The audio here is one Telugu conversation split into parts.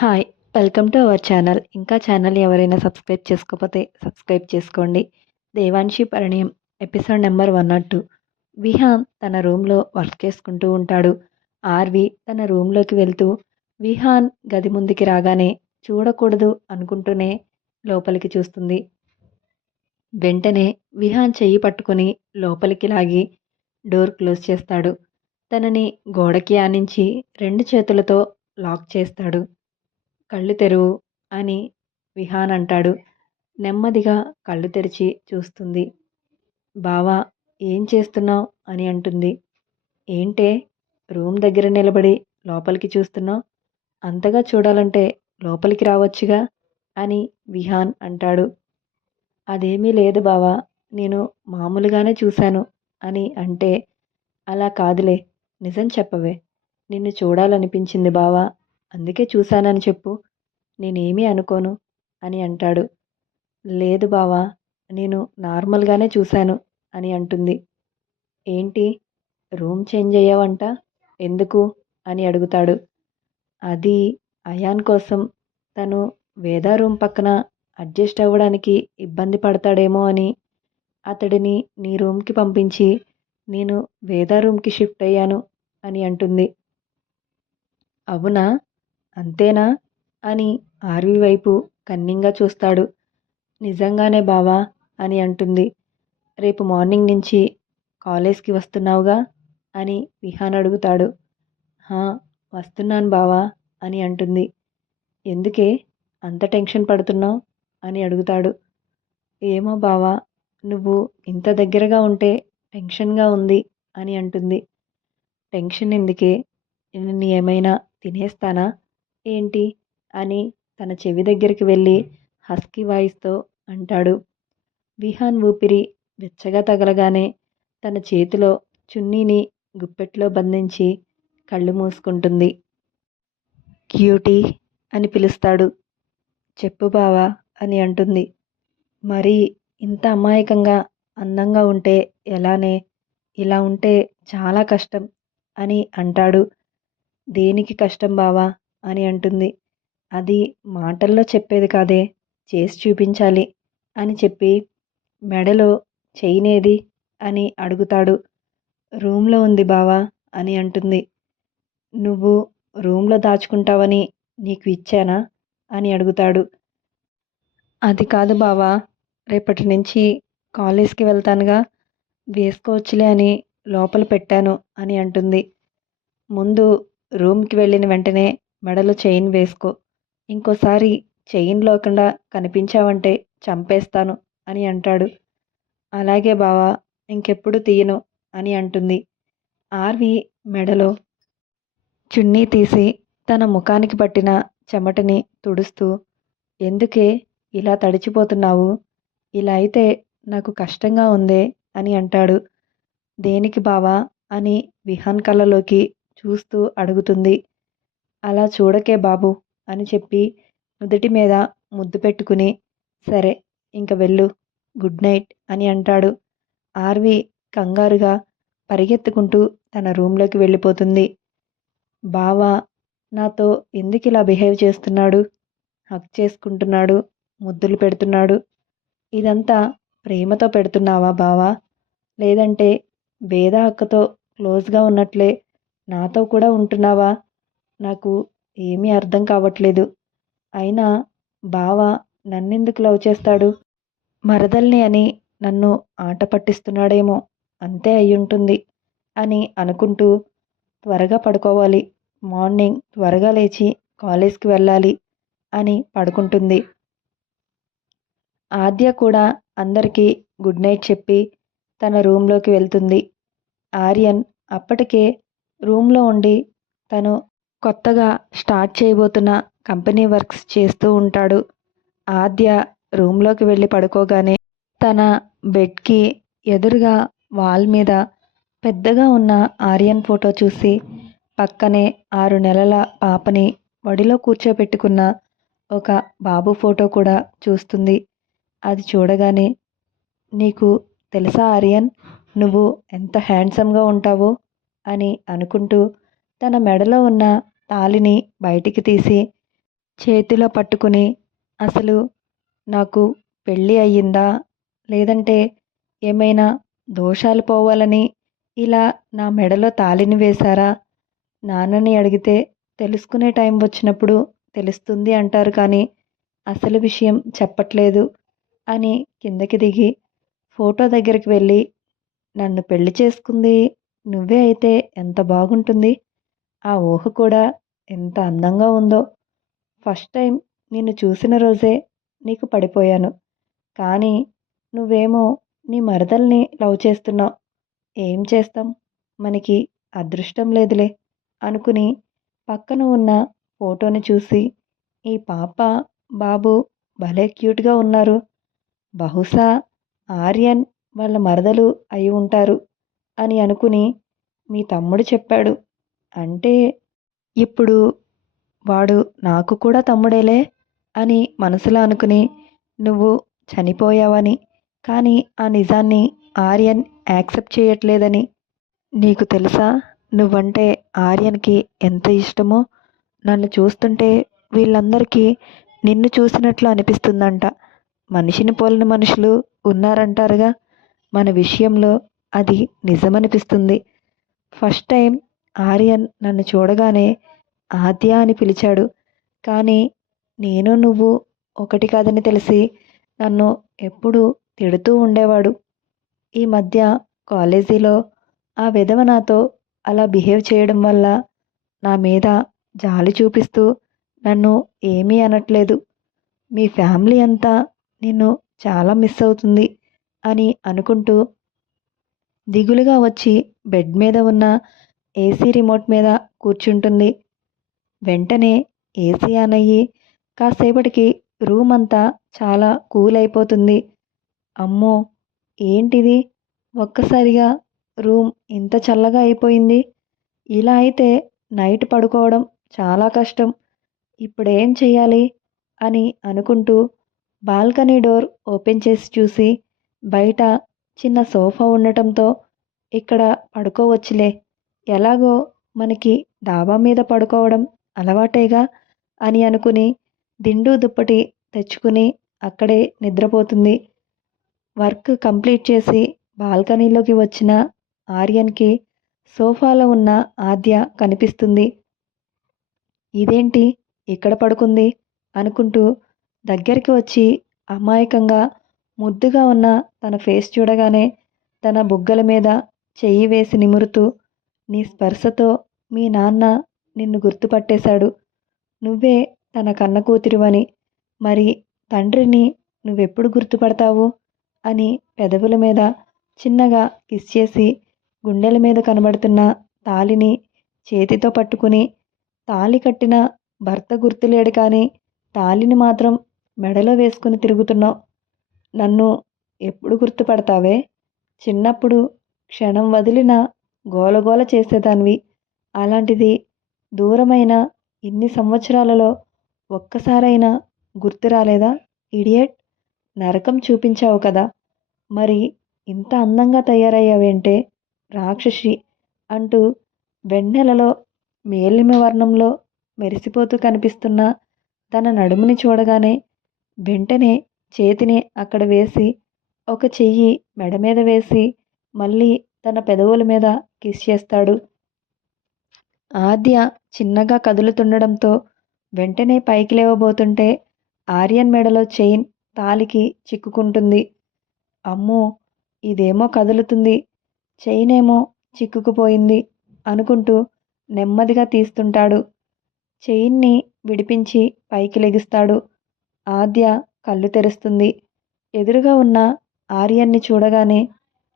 Hi welcome to our channel. ఇంకా ఛానల్ ఎవరైనా సబ్స్క్రైబ్ చేసుకోకపోతే సబ్స్క్రైబ్ చేసుకోండి. Devanshi Parinayam episode number one naught two. Vihaan తన రూమ్లో వర్క్ చేసుకుంటూ ఉంటాడు. ఆర్వి తన రూమ్లోకి వెళ్తూ విహాన్ గది ముందుకి రాగానే చూడకూడదు అనుకుంటూనే లోపలికి చూస్తుంది. వెంటనే విహాన్ చెయ్యి పట్టుకొని లోపలికి లాగి డోర్ క్లోజ్ చేస్తాడు. తనని గోడకి ఆనించి రెండు చేతులతో లాక్ చేస్తాడు. కళ్ళు తెరువు అని విహాన్ అంటాడు. నెమ్మదిగా కళ్ళు తెరిచి చూస్తుంది. బావా ఏం చేస్తున్నావు? అని అంటుంది. ఏంటే? రూమ్ దగ్గర నిలబడి లోపలికి చూస్తున్నావు? అంతగా చూడాలంటే లోపలికి రావచ్చుగా? అని విహాన్ అంటాడు. అదేమీ లేదు బావా నేను మామూలుగానే చూశాను అని అంటే అలా కాదులే నిజం చెప్పవే. నిన్ను చూడాలనిపించింది బావా. అందుకే చూశానని చెప్పు. నేనేమీ అనుకోను అని అంటాడు. లేదు బావా నేను నార్మల్గానే చూశాను అని అంటుంది. ఏంటి? రూమ్ చేంజ్ అయ్యావంట? ఎందుకు? అని అడుగుతాడు. అది అయాన్ కోసం తను వేదా రూమ్ పక్కన అడ్జస్ట్ అవ్వడానికి ఇబ్బంది పడతాడేమో అని అతడిని నీ రూమ్కి పంపించి నేను వేదా రూమ్కి షిఫ్ట్ అయ్యాను అని అంటుంది. అవునా? అంతేనా? అని ఆర్వి వైపు కన్నింగా చూస్తాడు. నిజంగానే బావా అని అంటుంది. రేపు మార్నింగ్ నుంచి కాలేజ్కి వస్తున్నావుగా? అని విహాన్ అడుగుతాడు. హా వస్తున్నాను బావా అని అంటుంది. ఎందుకే? అంత టెన్షన్ పడుతున్నావు? అని అడుగుతాడు. ఏమో బావా నువ్వు ఇంత దగ్గరగా ఉంటే టెన్షన్గా ఉంది అని అంటుంది. టెన్షన్ ఎందుకే? నిన్ను ఏమైనా తినేస్తానా? ఏంటి అని తన చెవి దగ్గరికి వెళ్ళి హస్కీ వాయిస్తో అంటాడు. విహాన్ ఊపిరి వెచ్చగా తగలగానే తన చేతిలో చున్నీని గుప్పెట్లో బంధించి కళ్ళు మూసుకుంటుంది. క్యూటీ అని పిలుస్తాడు. చెప్పు బావా అని అంటుంది. మరి ఇంత అమాయకంగా అందంగా ఉంటే ఎలానే ఇలా ఉంటే చాలా కష్టం అని అంటాడు. దేనికి కష్టం బావా? అని అంటుంది. అది మాటల్లో చెప్పేది కాదే చేసి చూపించాలి అని చెప్పి మెడలో చేయినేది అని అడుగుతాడు. రూమ్లో ఉంది బావా అని అంటుంది. నువ్వు రూమ్లో దాచుకుంటావని నీకు ఇచ్చానా అని అడుగుతాడు. అది కాదు బావా రేపటి నుంచి కాలేజ్కి వెళ్తానుగా వేసుకోవచ్చులే అని లోపల పెట్టాను అని అంటుంది. ముందు రూమ్కి వెళ్ళిన వెంటనే మెడలో చైన్ వేసుకో. ఇంకోసారి చైన్ లేకుండా కనిపించావంటే చంపేస్తాను అని అంటాడు. అలాగే బావా ఇంకెప్పుడు తీయను అని అంటుంది. ఆర్వి మెడలో చున్నీ తీసి తన ముఖానికి పట్టిన చెమటని తుడుస్తూ ఎందుకే ఇలా తడిచిపోతున్నావు? ఇలా అయితే నాకు కష్టంగా ఉందే అని అంటాడు. దేనికి బావా? అని విహాన్ కళ్ళలోకి చూస్తూ అడుగుతుంది. అలా చూడకే బాబు అని చెప్పి నుదుటి మీద ముద్దు పెట్టుకుని సరే ఇంక వెళ్ళు గుడ్ నైట్ అని అంటాడు. ఆర్వి కంగారుగా పరిగెత్తుకుంటూ తన రూమ్లోకి వెళ్ళిపోతుంది. బావా నాతో ఎందుకు ఇలా బిహేవ్ చేస్తున్నాడు? హక్ చేసుకుంటున్నాడు ముద్దులు పెడుతున్నాడు. ఇదంతా ప్రేమతో పెడుతున్నావా బావా? లేదంటే బేద హక్కతో క్లోజ్గా ఉన్నట్లే నాతో కూడా ఉంటున్నావా? నాకు ఏమీ అర్థం కావట్లేదు. అయినా బావ నన్నెందుకు లవ్ చేస్తాడు? మరదల్ని అని నన్ను ఆట పట్టిస్తున్నాడేమో అంతే అయ్యుంటుంది అని అనుకుంటూ త్వరగా పడుకోవాలి. మార్నింగ్ త్వరగా లేచి కాలేజ్కి వెళ్ళాలి అని పడుకుంటుంది. ఆద్య కూడా అందరికీ గుడ్ నైట్ చెప్పి తన రూమ్లోకి వెళ్తుంది. ఆర్యన్ అప్పటికే రూమ్లో ఉండి తను కొత్తగా స్టార్ట్ చేయబోతున్న కంపెనీ వర్క్స్ చేస్తూ ఉంటాడు. ఆద్య రూమ్లోకి వెళ్ళి పడుకోగానే తన బెడ్కి ఎదురుగా వాల్ మీద పెద్దగా ఉన్న ఆర్యన్ ఫోటో చూసి పక్కనే ఆరు నెలల పాపని వడిలో కూర్చోబెట్టుకున్న ఒక బాబు ఫోటో కూడా చూస్తుంది. అది చూడగానే నీకు తెలుసా ఆర్యన్? నువ్వు ఎంత హ్యాండ్సమ్గా ఉంటావో? అని అనుకుంటూ తన మెడలో ఉన్న తాలిని బయటికి తీసి చేతిలో పట్టుకుని అసలు నాకు పెళ్ళి అయ్యిందా? లేదంటే ఏమైనా దోషాలు పోవాలని ఇలా నా మెడలో తాళిని వేశారా నాన్నని అడిగితే తెలుసుకునే టైం వచ్చినప్పుడు తెలుస్తుంది అంటారు కానీ అసలు విషయం చెప్పట్లేదు అని కిందకి దిగి ఫోటో దగ్గరికి వెళ్ళి నన్ను పెళ్ళి చేసుకుంది నువ్వే అయితే ఎంత బాగుంటుంది? ఆ ఊహ కూడా ఎంత అందంగా ఉందో. ఫస్ట్ టైం నిన్ను చూసిన రోజే నీకు పడిపోయాను. కానీ నువ్వేమో నీ మరదల్ని లవ్ చేస్తున్నావు. ఏం చేస్తాం? మనకి అదృష్టం లేదులే అనుకుని పక్కన ఉన్న ఫోటోని చూసి ఈ పాప బాబు భలే క్యూట్గా ఉన్నారు. బహుశా ఆర్యన్ వాళ్ళ మరదలు అయి ఉంటారు అని అనుకుని మీ తమ్ముడు చెప్పాడు. అంటే ఇప్పుడు వాడు నాకు కూడా తమ్ముడేలే అని మనసులో అనుకుని నువ్వు చనిపోయావని కానీ ఆ నిజాన్ని ఆర్యన్ యాక్సెప్ట్ చేయట్లేదని నీకు తెలుసా? నువ్వంటే ఆర్యన్కి ఎంత ఇష్టమో? నన్ను చూస్తుంటే వీళ్ళందరికీ నిన్ను చూసినట్లు అనిపిస్తుందంట. మనిషిని పోలిన మనుషులు ఉన్నారంటారుగా. మన విషయంలో అది నిజమనిపిస్తుంది. ఫస్ట్ టైం ఆర్యన్ నన్ను చూడగానే ఆద్య అని పిలిచాడు. కానీ నేను నువ్వు ఒకటి కాదని తెలిసి నన్ను ఎప్పుడూ తిడుతూ ఉండేవాడు. ఈ మధ్య కాలేజీలో ఆ విధవ నాతో అలా బిహేవ్ చేయడం వల్ల నా మీద జాలి చూపిస్తూ నన్ను ఏమీ అనట్లేదు. మీ ఫ్యామిలీ అంతా నిన్ను చాలా మిస్ అవుతుంది అని అనుకుంటూ దిగులుగా వచ్చి బెడ్ మీద ఉన్న ఏసీ రిమోట్ మీద కూర్చుంటుంది. వెంటనే ఏసీ ఆన్ అయ్యి కాసేపటికి రూమ్ అంతా చాలా కూల్ అయిపోతుంది. అమ్మో ఏంటిది? ఒక్కసారిగా రూమ్ ఇంత చల్లగా అయిపోయింది. ఇలా అయితే నైట్ పడుకోవడం చాలా కష్టం. ఇప్పుడేం చేయాలి అని అనుకుంటూ బాల్కనీ డోర్ ఓపెన్ చేసి చూసి బయట చిన్న సోఫా ఉండటంతో ఇక్కడ పడుకోవచ్చులే. ఎలాగో మనకి డాబా మీద పడుకోవడం అలవాటేగా అని అనుకుని దిండు దుప్పటి తెచ్చుకుని అక్కడే నిద్రపోతుంది. వర్క్ కంప్లీట్ చేసి బాల్కనీలోకి వచ్చిన ఆర్యన్కి సోఫాలో ఉన్న ఆద్య కనిపిస్తుంది. ఇదేంటి? ఇక్కడ పడుకుంది? అనుకుంటూ దగ్గరికి వచ్చి అమాయకంగా ముద్దుగా ఉన్న తన ఫేస్ చూడగానే తన బుగ్గల మీద చెయ్యి వేసి నిమురుతూ నీ స్పర్శతో మీ నాన్న నిన్ను గుర్తుపట్టేశాడు. నువ్వే తన కన్న కూతురివని మరి తండ్రిని నువ్వెప్పుడు గుర్తుపడతావు? అని పెదవుల మీద చిన్నగా కిస్ చేసి గుండెల మీద కనబడుతున్న తాలిని చేతితో పట్టుకుని తాలి కట్టిన భర్త గుర్తులేడు కానీ తాలిని మాత్రం మెడలో వేసుకుని తిరుగుతున్నావు. నన్ను ఎప్పుడు గుర్తుపడతావే? చిన్నప్పుడు క్షణం వదిలిన గోలగోల చేసేదానివి. అలాంటిది దూరమైన ఇన్ని సంవత్సరాలలో ఒక్కసారైనా గుర్తు రాలేదా ఇడియట్? నరకం చూపించావు కదా. మరి ఇంత అందంగా తయారయ్యావేంటే రాక్షసి అంటూ వెన్నెలలో మేలిమి వర్ణంలో మెరిసిపోతూ కనిపిస్తున్న తన నడుముని చూడగానే వెంటనే చేతిని అక్కడ వేసి ఒక చెయ్యి మెడ మీద వేసి మళ్ళీ తన పెదవుల మీద కిస్ చేస్తాడు. ఆద్య చిన్నగా కదులుతుండడంతో వెంటనే పైకి లేవబోతుంటే ఆర్యన్ మెడలో చైన్ తాలికి చిక్కుకుంటుంది. అమ్మో ఇదేమో కదులుతుంది. చైన్ ఏమో చిక్కుకుపోయింది అనుకుంటూ నెమ్మదిగా తీస్తుంటాడు. చైన్ని విడిపించి పైకి లెగిస్తాడు. ఆద్య కళ్ళు తెరుస్తుంది. ఎదురుగా ఉన్న ఆర్యన్ని చూడగానే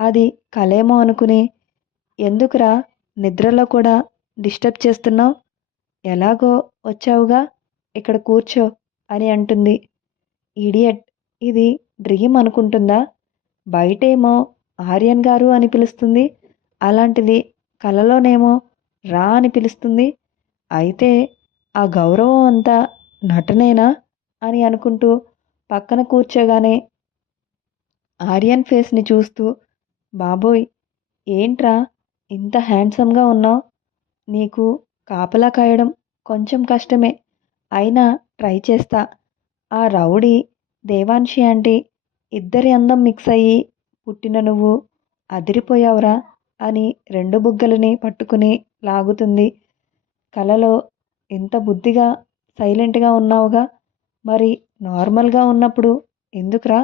అది కలేమో అనుకుని ఎందుకురా నిద్రలో కూడా డిస్టర్బ్ చేస్తున్నావు? ఎలాగో వచ్చావుగా? ఇక్కడ కూర్చో అని అంటుంది. ఈడియట్ ఇది డ్రీమ్ అనుకుంటుందా? బయటేమో ఆర్యన్ గారు అని పిలుస్తుంది. అలాంటిది కలలోనేమో రా అని పిలుస్తుంది. అయితే ఆ గౌరవం అంతా నటనేనా? అని అనుకుంటూ పక్కన కూర్చోగానే ఆర్యన్ ఫేస్ని చూస్తూ బాబోయ్ ఏంట్రా ఇంత హ్యాండ్సమ్గా ఉన్నావు? నీకు కాపలా కాయడం కొంచెం కష్టమే. అయినా ట్రై చేస్తా. ఆ రౌడీ దేవాన్షి ఆంటీ ఇద్దరి అందం మిక్స్ అయ్యి పుట్టిన నువ్వు అదిరిపోయావురా అని రెండు బుగ్గలని పట్టుకుని లాగుతుంది. కలలో ఇంత బుద్ధిగా సైలెంట్గా ఉన్నావుగా? మరి నార్మల్గా ఉన్నప్పుడు ఎందుకురా?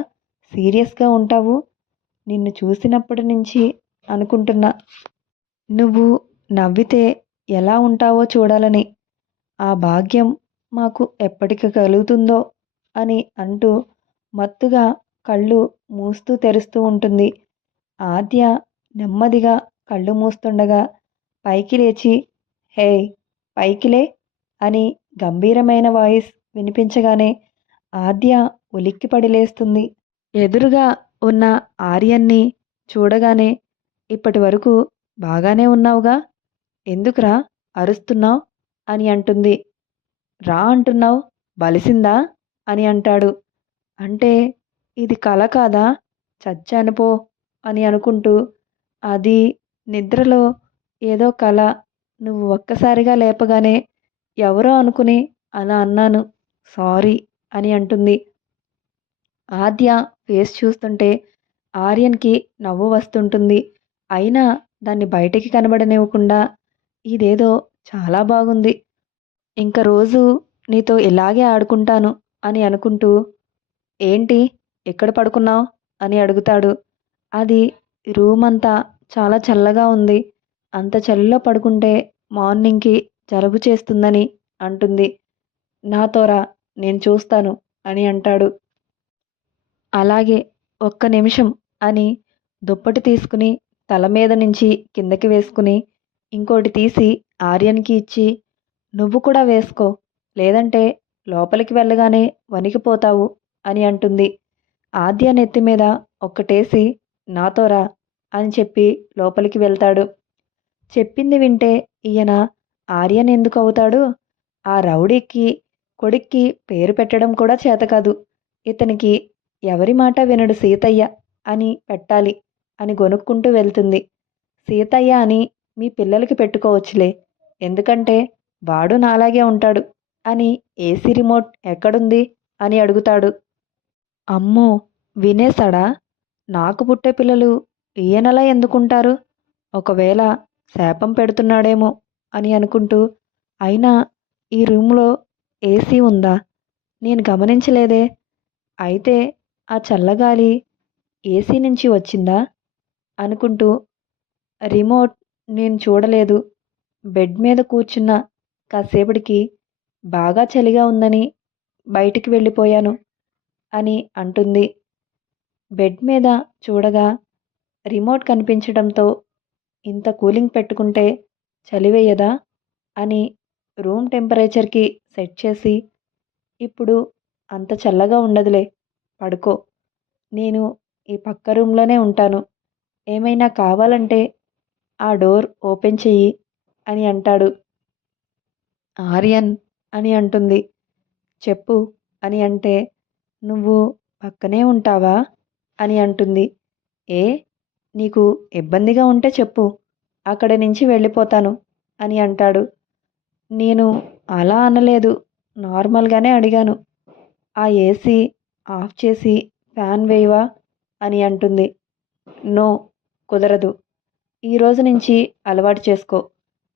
సీరియస్గా ఉంటావు? నిన్ను చూసినప్పటి నుంచి అనుకుంటున్నా. నువ్వు నవ్వితే ఎలా ఉంటావో చూడాలని. ఆ భాగ్యం మాకు ఎప్పటికి కలుగుతుందో అని అంటూ మత్తుగా కళ్ళు మూస్తూ తెరుస్తూ ఉంటుంది. ఆద్య నెమ్మదిగా కళ్ళు మూస్తుండగా పైకి లేచి హే పైకిలే అని గంభీరమైన వాయిస్ వినిపించగానే ఆద్య ఉలిక్కిపడి లేస్తుంది. ఎదురుగా ఉన్న ఆర్యన్ని చూడగానే ఇప్పటి వరకు బాగానే ఉన్నావుగా? ఎందుకురా అరుస్తున్నావు? అని అంటుంది. రా అంటున్నావు? బలిసిందా? అని అంటాడు. అంటే ఇది కల కాదా? చచ్చానుపో అని అనుకుంటూ అది నిద్రలో ఏదో కల. నువ్వు ఒక్కసారిగా లేపగానే ఎవరో అనుకుని అలా అన్నాను. సారీ అని అంటుంది. ఆద్య ఫేస్ చూస్తుంటే ఆర్యన్కి నవ్వు వస్తుంటుంది. అయినా దాన్ని బయటికి కనబడనివ్వకుండా ఇదేదో చాలా బాగుంది. ఇంక రోజు నీతో ఇలాగే ఆడుకుంటాను అని అనుకుంటూ ఏంటి? ఎక్కడ పడుకున్నావు? అని అడుగుతాడు. అది రూమ్ అంతా చాలా చల్లగా ఉంది. అంత చలిలో పడుకుంటే మార్నింగ్కి జలుబు చేస్తుందని అంటుంది. నాతోరా నేను చూస్తాను అని అంటాడు. అలాగే ఒక్క నిమిషం అని దుప్పటి తీసుకుని తల మీద నుంచి కిందకి వేసుకుని ఇంకోటి తీసి ఆర్యన్కి ఇచ్చి నువ్వు కూడా వేసుకో లేదంటే లోపలికి వెళ్ళగానే వణికిపోతావు అని అంటుంది. ఆద్య నెత్తి మీద ఒక్కటేసి నాతోరా అని చెప్పి లోపలికి వెళ్తాడు. చెప్పింది వింటే ఈయన ఆర్యన్ ఎందుకు అవుతాడు? ఆ రౌడీకి కొడుక్కి పేరు పెట్టడం కూడా చేత కాదు. ఇతనికి ఎవరి మాట వినడు సీతయ్య. అని పెట్టాలి. అని గొనుక్కుంటూ వెళ్తుంది. సీతయ్య అని మీ పిల్లలకి పెట్టుకోవచ్చులే. ఎందుకంటే వాడు నాలాగే ఉంటాడు. అని ఏసీ రిమోట్ ఎక్కడుంది? అని అడుగుతాడు. అమ్మో! వినేశాడా? నాకు పుట్టే పిల్లలు ఈయనలా ఎందుకుంటారు? ఒకవేళ శాపం పెడుతున్నాడేమో అని అనుకుంటూ అయినా ఈ రూమ్లో ఏసీ ఉందా? నేను గమనించలేదే. అయితే ఆ చల్లగాలి ఏసీ నుంచి వచ్చిందా? అనుకుంటూ రిమోట్ నేను చూడలేదు. బెడ్ మీద కూర్చున్న కాసేపటికి బాగా చలిగా ఉందని బయటికి వెళ్ళిపోయాను అని అంటుంది. బెడ్ మీద చూడగా రిమోట్ కనిపించడంతో ఇంత కూలింగ్ పెట్టుకుంటే చలివేయదా అని రూమ్ టెంపరేచర్కి సెట్ చేసి ఇప్పుడు అంత చల్లగా ఉండదులే. పడుకో. నేను ఈ పక్క రూమ్లోనే ఉంటాను. ఏమైనా కావాలంటే ఆ డోర్ ఓపెన్ చెయ్యి అని అంటాడు. ఆర్యన్ అని అంటుంది. చెప్పు అని అంటే నువ్వు పక్కనే ఉంటావా అని అంటుంది. ఏ? నీకు ఇబ్బందిగా ఉంటే చెప్పు. అక్కడ నుంచి వెళ్ళిపోతాను అని అంటాడు. నేను అలా అనలేదు. నార్మల్గానే అడిగాను. ఆ ఏసీ ఆఫ్ చేసి ఫ్యాన్ వేయవా అని అంటుంది. నో కుదరదు. ఈరోజు నుంచి అలవాటు చేసుకో.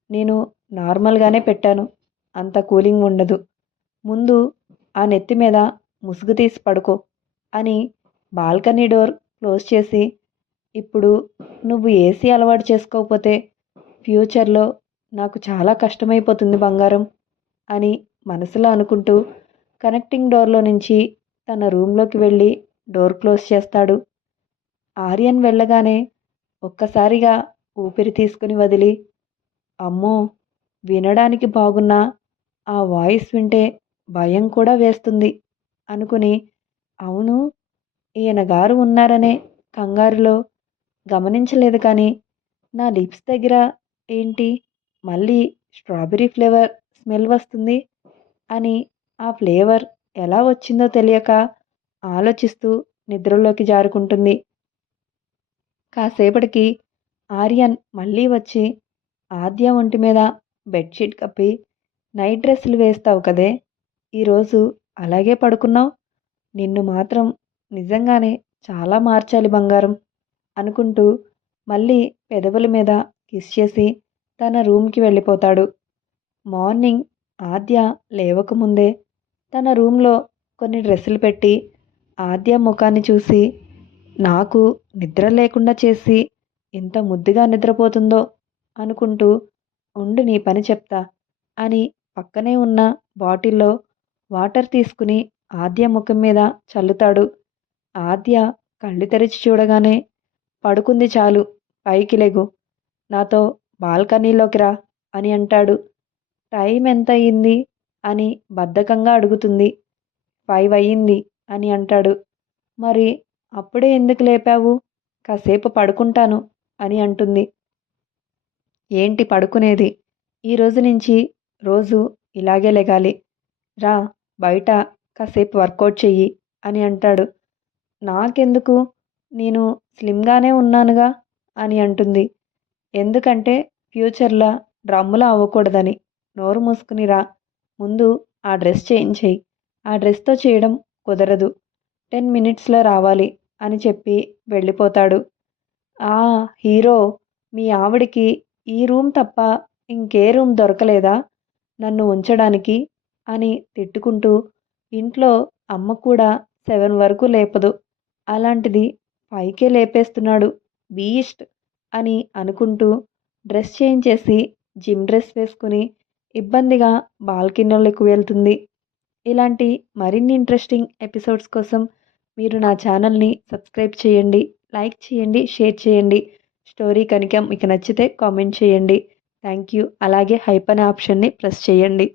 నేను నార్మల్గానే పెట్టాను. అంత కూలింగ్ ఉండదు. ముందు ఆ నెత్తి మీద ముసుగు తీసి పడుకో అని బాల్కనీ డోర్ క్లోజ్ చేసి ఇప్పుడు నువ్వు ఏసీ అలవాటు చేసుకోకపోతే ఫ్యూచర్లో నాకు చాలా కష్టమైపోతుంది బంగారం అని మనసులో అనుకుంటూ కనెక్టింగ్ డోర్లో నుంచి తన రూమ్లోకి వెళ్ళి డోర్ క్లోజ్ చేస్తాడు. ఆర్యన్ వెళ్ళగానే ఒక్కసారిగా ఊపిరి తీసుకుని వదిలి అమ్మో వినడానికి బాగున్న ఆ వాయిస్ వింటే భయం కూడా వేస్తుంది అనుకుని అవును ఈయన గారు ఉన్నారనే కంగారులో గమనించలేదు కానీ నా లిప్స్ దగ్గర ఏంటి మళ్ళీ స్ట్రాబెరీ ఫ్లేవర్ స్మెల్ వస్తుంది అని ఆ ఫ్లేవర్ ఎలా వచ్చిందో తెలియక ఆలోచిస్తూ నిద్రలోకి జారుకుంటుంది. కాసేపటికి ఆర్యన్ మళ్ళీ వచ్చి ఆద్య ఒంటి మీద బెడ్షీట్ కప్పి నైట్ డ్రెస్సులు వేస్తావు కదే? ఈరోజు అలాగే పడుకున్నావు? నిన్ను మాత్రం నిజంగానే చాలా మార్చాలి బంగారం అనుకుంటూ మళ్ళీ పెదవుల మీద కిస్ చేసి తన రూమ్కి వెళ్ళిపోతాడు. మార్నింగ్ ఆద్య లేవకముందే తన రూమ్లో కొన్ని డ్రెస్సులు పెట్టి ఆద్య ముఖాన్ని చూసి నాకు నిద్ర లేకుండా చేసి ఎంత ముద్దుగా నిద్రపోతుందో అనుకుంటూ ఉండు నీ పని చెప్తా అని పక్కనే ఉన్న బాటిల్లో వాటర్ తీసుకుని ఆద్య ముఖం మీద చల్లుతాడు. ఆద్య కళ్ళు తెరిచి చూడగానే పడుకుంది చాలు పైకి లేగు నాతో బాల్కనీలోకి రా అని అంటాడు. టైం ఎంత అయింది అని బద్ధకంగా అడుగుతుంది. ఫైవ్ అయ్యింది అని అంటాడు. మరి అప్పుడే ఎందుకు లేపావు? కాసేపు పడుకుంటాను అని అంటుంది. ఏంటి పడుకునేది? ఈ రోజు నుంచి రోజు ఇలాగే లెగాలి. రా బయట కాసేపు వర్కౌట్ చెయ్యి అని అంటాడు. నాకెందుకు? నేను స్లిమ్గానే ఉన్నానుగా అని అంటుంది. ఎందుకంటే ఫ్యూచర్లో డ్రమ్ములా అవ్వకూడదని. నోరు మూసుకుని రా. ముందు ఆ డ్రెస్ చేంజ్ ఆ డ్రెస్తో చేయడం కుదరదు. టెన్ మినిట్స్లో రావాలి అని చెప్పి వెళ్ళిపోతాడు. ఆ హీరో మీ ఆవిడికి ఈ రూమ్ తప్ప ఇంకే రూమ్ దొరకలేదా? నన్ను ఉంచడానికి అని తిట్టుకుంటూ ఇంట్లో అమ్మ కూడా సెవెన్ వరకు లేపదు. అలాంటిది పైకే లేపేస్తున్నాడు. బీస్ట్ అని అనుకుంటూ డ్రెస్ చేంజ్ చేసి జిమ్ డ్రెస్ వేసుకుని ఇబ్బందిగా బాల్కనీలోకి వెళ్తుంది. ఇలాంటి మరిన్ని ఇంట్రెస్టింగ్ ఎపిసోడ్స్ కోసం మీరు నా ఛానల్ని సబ్స్క్రైబ్ చేయండి లైక్ చేయండి షేర్ చేయండి. స్టోరీ కనుక మీకు నచ్చితే కామెంట్ చేయండి. థ్యాంక్ యూ అలాగే హైప్ అనే ఆప్షన్ని ప్రెస్ చేయండి.